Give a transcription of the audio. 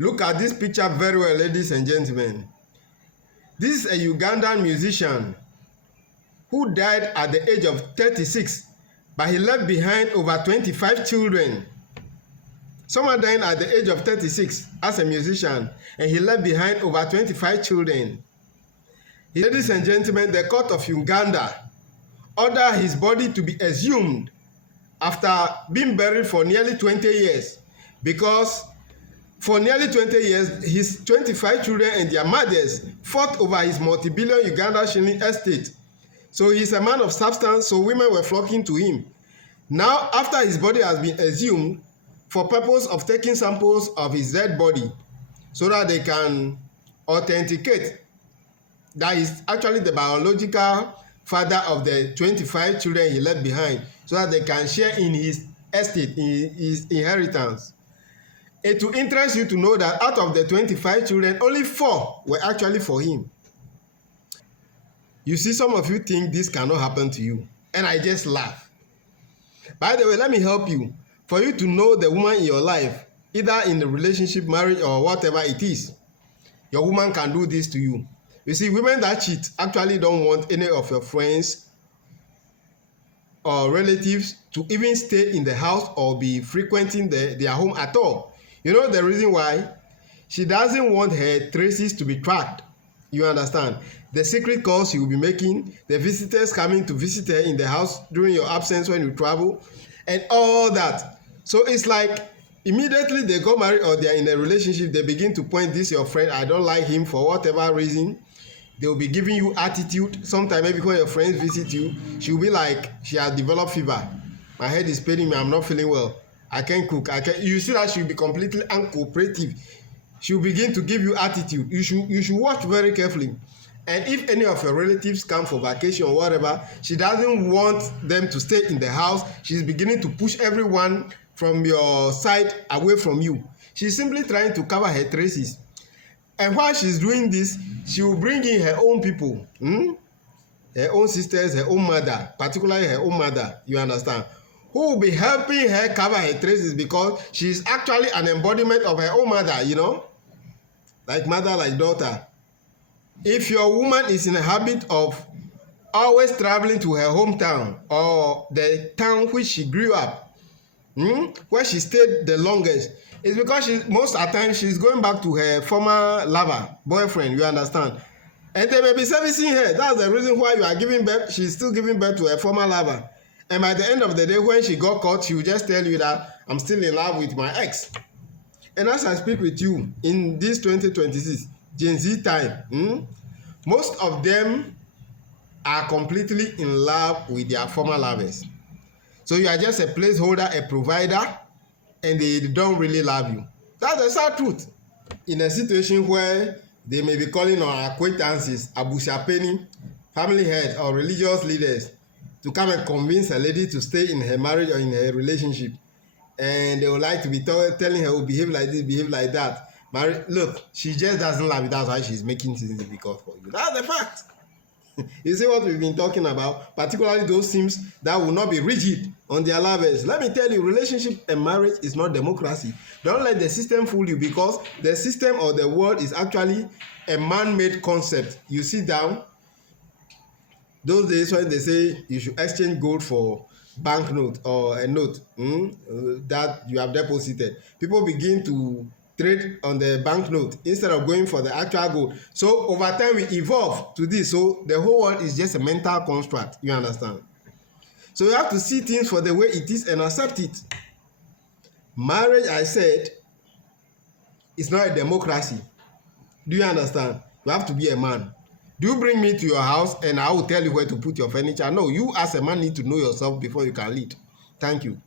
Look at this picture very well, ladies and gentlemen. This is a Ugandan musician who died at the age of 36, but he left behind over 25 children. Someone died at the age of 36 as a musician, and he left behind over 25 children. Ladies and gentlemen, the court of Uganda ordered his body to be exhumed after being buried for nearly 20 years, because for nearly 20 years, his 25 children and their mothers fought over his multi-billion Uganda shilling estate. So he's a man of substance, so women were flocking to him. Now, after his body has been exhumed, for purpose of taking samples of his dead body, so that they can authenticate that he's actually the biological father of the 25 children he left behind, so that they can share in his estate, in his inheritance. It will interest you to know that out of the 25 children, only 4 were actually for him. You see, some of you think this cannot happen to you, and I just laugh. By the way, let me help you. For you to know the woman in your life, either in the relationship, marriage, or whatever it is, your woman can do this to you. You see, women that cheat actually don't want any of your friends or relatives to even stay in the house or be frequenting their home at all. You know the reason why? She doesn't want her traces to be tracked. You understand? The secret calls you will be making, the visitors coming to visit her in the house during your absence when you travel, and all that. So it's like immediately they got married or they're in a relationship, they begin to point, this your friend, I don't like him for whatever reason. They will be giving you attitude. Sometimes maybe when your friends visit you, she will be like, she has developed fever. My head is paining me, I'm not feeling well. I can't cook. You see that she'll be completely uncooperative. She'll begin to give you attitude. You should watch very carefully. And if any of your relatives come for vacation or whatever, she doesn't want them to stay in the house. She's beginning to push everyone from your side away from you. She's simply trying to cover her traces. And while she's doing this, she will bring in her own people, her own sisters, her own mother, particularly her own mother, you understand, who will be helping her cover her traces, because she's actually an embodiment of her own mother, you know, like mother, like daughter. If your woman is in a habit of always traveling to her hometown or the town which she grew up, where she stayed the longest, it's because most of the time she's going back to her former lover, boyfriend, you understand. And they may be servicing her. That's the reason why you are giving birth. She's still giving birth to her former lover. And by the end of the day, when she got caught, she will just tell you that I'm still in love with my ex. And as I speak with you in this 2026 Gen Z time, most of them are completely in love with their former lovers. So you are just a placeholder, a provider, and they don't really love you. That's the sad truth. In a situation where they may be calling on acquaintances, abusiapeni, family heads, or religious leaders to come and convince a lady to stay in her marriage or in her relationship, and they would like to be telling her, oh, behave like this, behave like that. Look, she just doesn't love you. That's why she's making things difficult for you. That's the fact. You see what we've been talking about, particularly those teams that will not be rigid on their lovers. Let me tell you, relationship and marriage is not democracy. Don't let the system fool you, because the system or the world is actually a man-made concept. You sit down, those days when they say you should exchange gold for banknote or a note that you have deposited, people begin to trade on the banknote instead of going for the actual gold. So over time we evolve to this. So the whole world is just a mental construct, you understand? So you have to see things for the way it is and accept it. Marriage, I said, is not a democracy. Do you understand? You have to be a man. Do you bring me to your house and I will tell you where to put your furniture? No, you as a man need to know yourself before you can lead. Thank you.